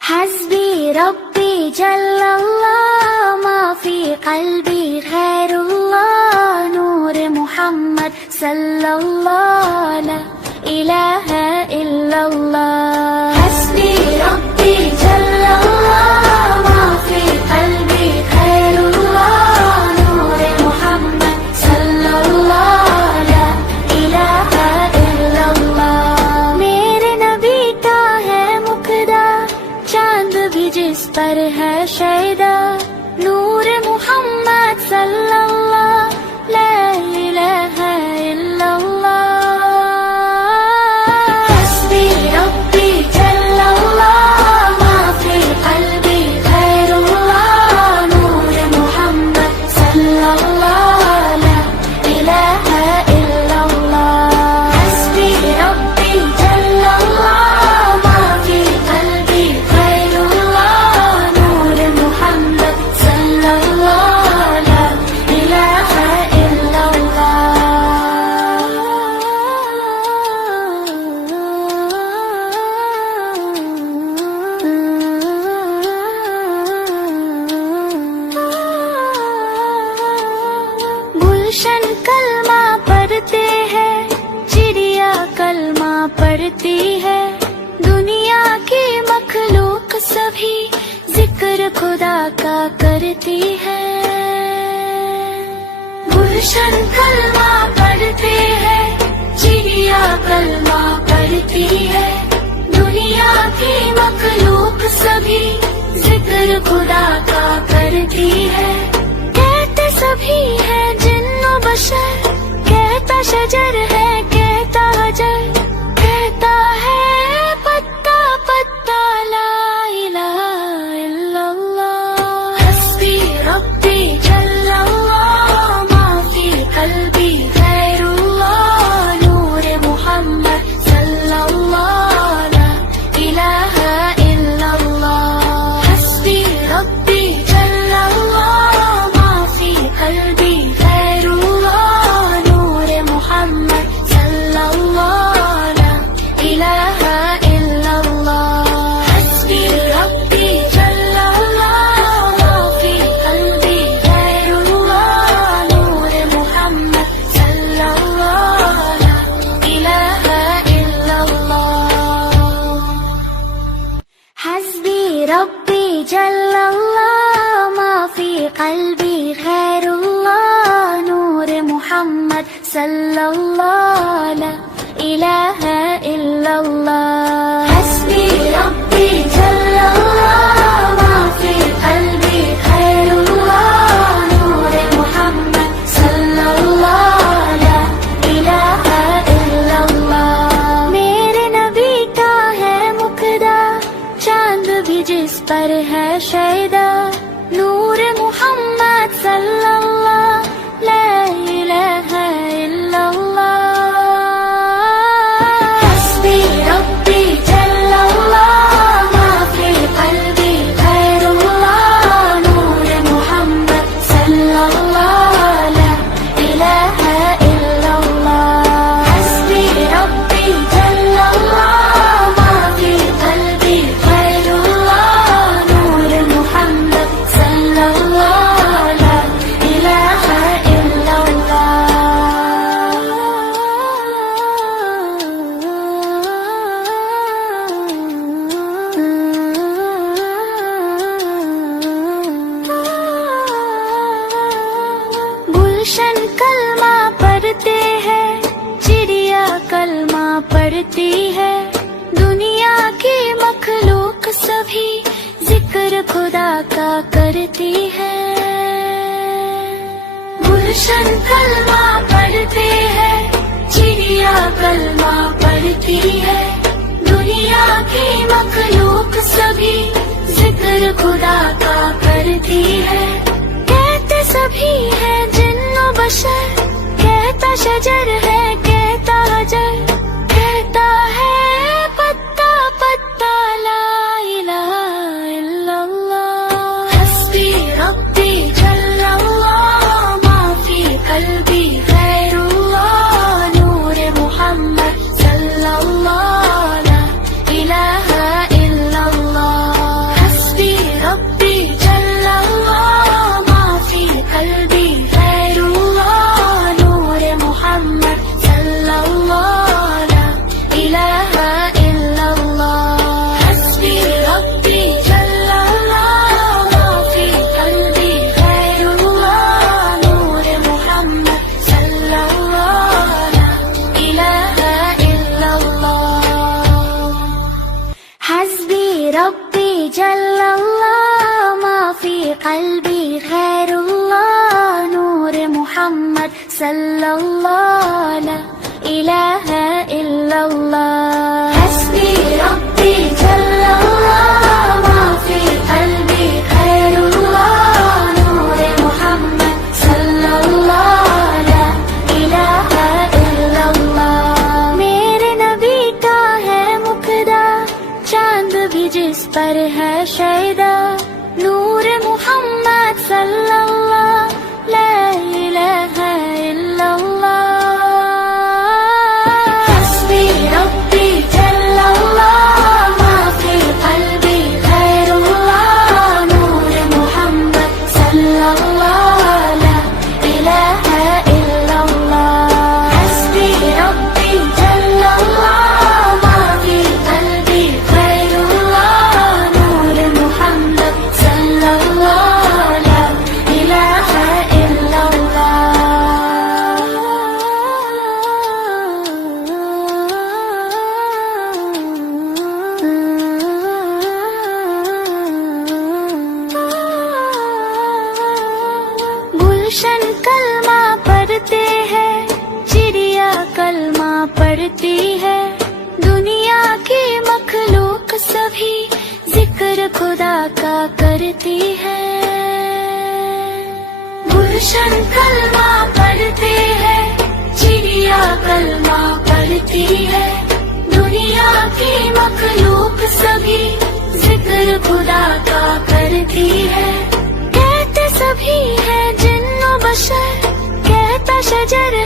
हस्बी रब्बी जल्लल्लाह मा फी क़ल्बी ग़ैरुल्लाह नूर मुहम्मद सल्लल्लाह ला इलाहा इल्लल्लाह। हस्बी रब्बी जल्लल्लाह मा फी क़ल्बी ग़ैरुल्लाह नूर मुहम्मद सल्लल्लाह ला इलाहा इल्लल्लाह। मेरे नबी का है मुक़दा चांद भी जिस पर है शैदा नूर मुहम्मद सल्लल्लाह ला इलाहा इल्लल्लाह। हस्बी रब्बी जल्लल्लाह मा फी क़ल्बी ग़ैरुल्लाह नूर मुहम्मद सल्लल्लाह ला इलाहा इल्लल्लाह। हस्बी रब्बी जल्लल्लाह मा फी क़ल्बी ग़ैरुल्लाह नूर मुहम्मद सल्लल्लाह ला इलाहा इल्लल्लाह। गुलशन कलमा पढ़ते हैं चिड़िया कलमा पढ़ती है दुनिया की मखलूक सभी जिक्र खुदा का करती है। गुलशन कलमा पढ़ते हैं चिड़िया कलमा पढ़ती है दुनिया की मखलूक सभी जिक्र खुदा का करती है। कहते सभी है जिन्नो बशर कहता शजर है कहता हजर कहता है पत्ता पत्ता ला इलाहा इल्लल्लाह। हस्बी रब्बी जल्लल्लाह मा फी क़ल्बी ग़ैरुल्लाह नूर मुहम्मद सल्लल्लाह ला इलाहा इल्लल्लाह। हस्बी रब्बी जल्लल्लाह मा फी क़ल्बी ग़ैरुल्लाह नूर मुहम्मद सल्लल्लाह ला इलाहा इल्लल्लाह। हस्बी रब्बी जल्लल्लाह मा फी क़ल्बी ग़ैरुल्लाह नूर मुहम्मद सल्लल्लाह ला इलाहा इल्लल्लाह। हस्बी रब्बी जल्लल्लाह मा फी क़ल्बी ग़ैरुल्लाह नूर मुहम्मद सल्लल्लाह ला इलाहा इल्लल्लाह। हस्बी रब्बी जल्लल्लाह मा फी क़ल्बी ग़ैरुल्लाह नूर मुहम्मद सल्लल्लाह ला इलाहा इल्लल्लाह। मेरे नबी का है मुक़दा चांद भी जिस पर है शैदा नूर मुहम्मद सल्लल्लाह ला इलाहा इल्लल्लाह। हस्बी रब्बी जल्लल्लाह मा फी क़ल्बी ग़ैरुल्लाह नूर मुहम्मद सल्लल्लाह ला इलाहा इल्लल्लाह। हस्बी रब्बी जल्लल्लाह मा फी क़ल्बी ग़ैरुल्लाह नूर मुहम्मद सल्लल्लाह ला इलाहा इल्लल्लाह। गुलशन कलमा पढ़ते हैं चिड़िया कलमा पढ़ती है दुनिया की मखलूक सभी जिक्र खुदा का करती है। गुलशन कलमा पढ़ते हैं चिड़िया कलमा पढ़ती है दुनिया की मखलूक सभी जिक्र खुदा का करती है। कहते सभी है जिन्नो बशर कहता शजर है कहता हजर कहता है पत्ता पत्ता ला इलाहा इल्लल्लाह। हस्बी रब्बी जल्लल्लाह मा फी क़ल्बी ग़ैरुल्लाह नूर मुहम्मद सल्लल्लाह ला इलाहा इल्लल्लाह। रब्बी जल्लल्लाह माफी कल्बी खैरुल्लाह नूर मुहम्मद सल्लल्लाह ला इलाहा इल्लल्लाह हस्बी रब्बी जल्लल्लाह माफी कल्बी खैरुल्लाह नूर मुहम्मद सल्लल्लाह ला इलाहा इल्लल्लाह मेरे नबी का है मुकदा चांद भी जिस पर है शैदा नूर मुहम्मद सल्लल्लाह ला इलाहा इल्लल्लाह हस्बी रब्बी जल्लल्लाह माफी कल्बी खैरुल्लाह नूर मुहम्मद सल्लल्लाह ला इलाहा इल्लल्लाह हस्बी रब्बी जल्लल्लाह माफी कल्बी खैरुल्लाह नूर मुहम्मद सल्लल्लाह ला इलाहा इल्लल्लाह गुलशन कलमा पढ़ते हैं चिड़िया कलमा पढ़ती है दुनिया की मखलूक सभी जिक्र खुदा का करती है गुलशन कलमा पढ़ते हैं चिड़िया कलमा पढ़ती है दुनिया की मखलूक सभी जिक्र खुदा का करती है कहते सभी है जिन्नो बशर कहता शजर